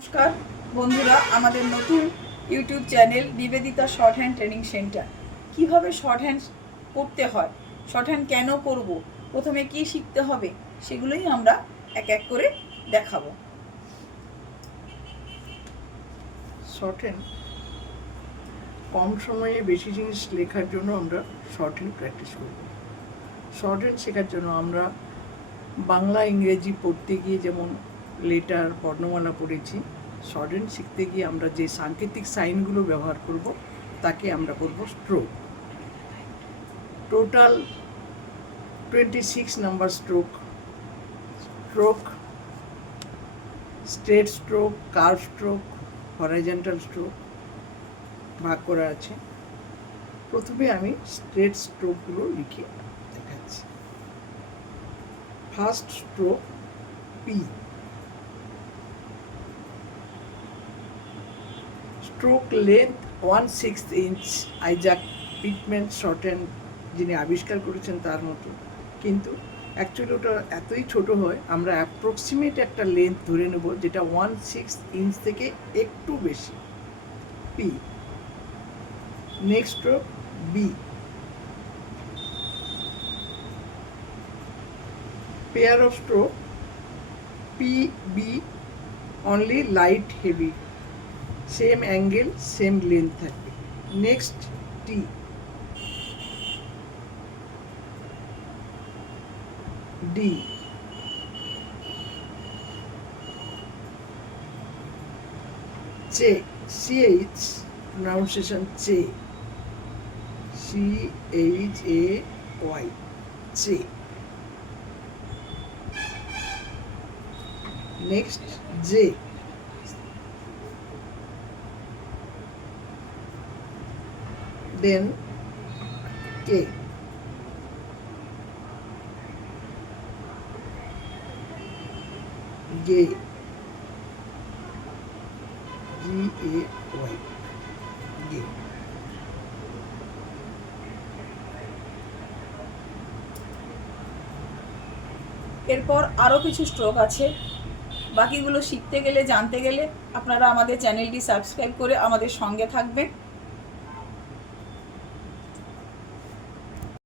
নমস্কার বন্ধুরা, আমাদের নতুন YouTube channel Nivedita short hand training centre. কিভাবে শর্ট হ্যান্ড করতে হয়, শর্ট হ্যান্ড কেন করব, প্রথমে কি শিখতে হবে, সেগুলোই আমরা এক এক করে দেখাবো। শর্ট হ্যান্ড কম সময়ে বেশি জিনিস লেখার জন্য আমরা শর্ট হ্যান্ড প্র্যাকটিস করব। শর্ট হ্যান্ড শেখার জন্য আমরা বাংলা ইংরেজি পড়তে গিয়ে যেমন লেটার বর্ণমালা পড়েছি, শর্ট হ্যান্ড শিখতে গিয়ে আমরা যে সাংকেতিক সাইনগুলো ব্যবহার করব তাকে আমরা বলব stroke. Total 26 number stroke, straight stroke, curve stroke, horizontal stroke ভাগ করা আছে। প্রথমে আমি স্ট্রেট স্ট্রোকগুলো লিখে দেখাচ্ছি। First stroke P, stroke length 1/6 inch, Isaac Pitman short hand যিনি আবিষ্কার করেছেন তার মতো, কিন্তু অ্যাকচুয়ালি ওটা এতই ছোট হয়, আমরা অ্যাপ্রক্সিমেট একটা লেন্থ ধরে নেব যেটা 1/6 ইঞ্চ থেকে একটু বেশি। P. Next stroke B, pair of stroke P B, only light heavy, same angle same length থাকবে। Next T, D, chay, CH pronunciation chay, CHAY, chay. Next J, then K, gay, GAY, gay. এরপর আরও কিছু stroke আছে, বাকিগুলো শিখতে গেলে, জানতে গেলে আপনারা আমাদের চ্যানেলটি সাবস্ক্রাইব করে আমাদের সঙ্গে থাকবেন।